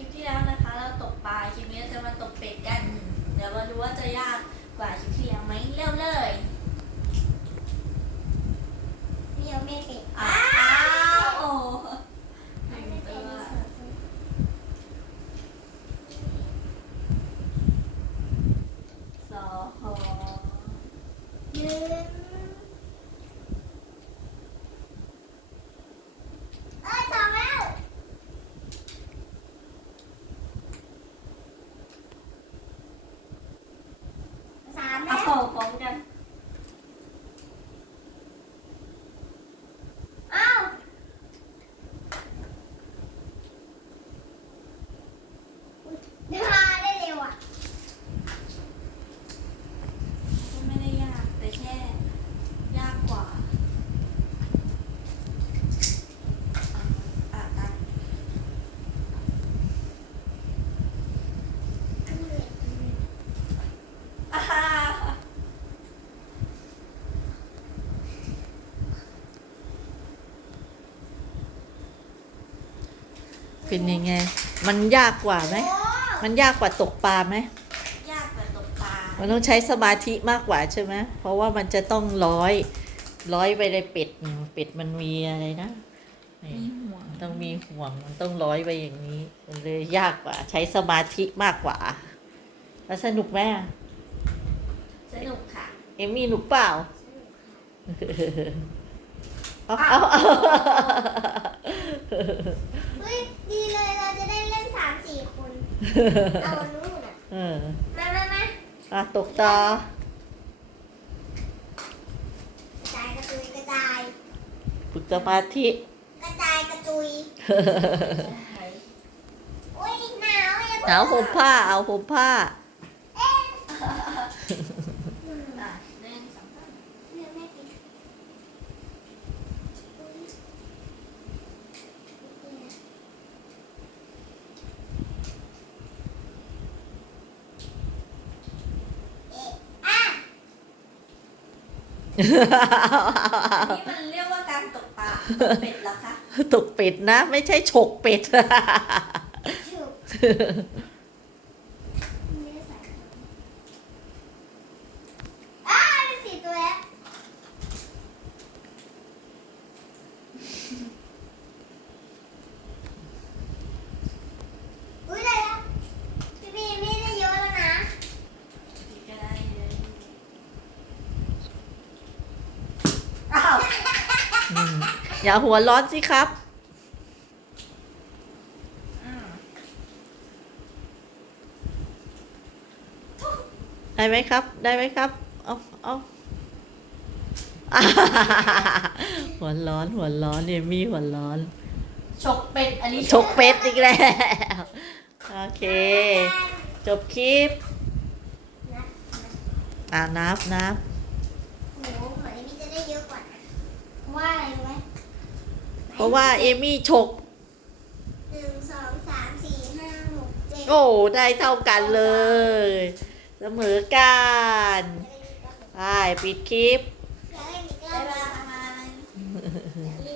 คลิปที่แล้วนะคะ เราตกปลาคลิปนี้เราจะมาตกเป็ดกัน เดี๋ยวมาดูว่าจะยากกว่าคลิปที่แล้วไหมเริ่มเลยเมียวไม่เป็นอ้าวโอ้หไม่นึ่งเป็ตันวสองหนึ่งเอ้ยสองแล้ว สามเอา แล้ว พร้อมกัน เอ้าอุ๊ยเดินมาได้เร็วอะ ก็ไม่ได้ยาก แต่แค่ยากกว่าอะอะอะอะ เป็นยังไง มันยากกว่าไหมโอ้มันยากกว่าตกปลาไหม ยากกว่าตกปลา มันต้องใช้สมาธิมากกว่าใช่ไหม เพราะว่ามันจะต้องร้อย ร้อยไปในเป็ดเนี่ยเป็ดมันมีอะไรนะนี่มีห่วงมันต้องมีห่วง มันต้องร้อยไปอย่างนี้ มันเลยยากกว่า ใช้สมาธิมากกว่า แล้วสนุกไหมอะสนุกค่ะ เอมมี่หนุกเปล่า เอาเอาเอาเฮ้ยดีเลยเราจะได้เล่นสามสี่คน เอานู่นอะ เออมามามาอะตกต่อกระจายกระจุยกระจาย ฝึกสมาธิ กระจายกระจุยโอ้ยหนาวอย่าหนาวห่มผ้าเอาห่มผ้า อะหนึ่งสองสาม เรื่องไม่ปิดอุ๊ยเอ๊ะอะ อั นนี้มันเรียกว่าการตกปลาตกเป็ดเหรอคะ ตกเป็ดนะ ไม่ใช่ฉกเป็ดฉุบไม่ได้ใส่ของอ้าได้สี่ตัวแล้ว อุ้ยได้แล้วพี่บีไม่ได้เยอะแล้วนะ ก็ได้เลยอ้าว อืม อย่าหัวร้อนสิครับอืมได้ไหมครับ ได้ไหมครับ เอาเอาหัวร้อน หัวร้อนเอมี่หัวร้อนฉกเป็ดอันนี้ฉกเป็ดอีกแล้ว โอเค จบคลิปนับอ่านับนับโหเหมือนมีจะได้เยอะกว่านะว่าอะไรรู้ไหม เพราะว่าเอมี่ฉกหนึ่งสองสามสี่ห้าหกเจ็ดโอ้ได้เท่ากันเลยเสมอกันไปปิดคลิป อย่าเบนะ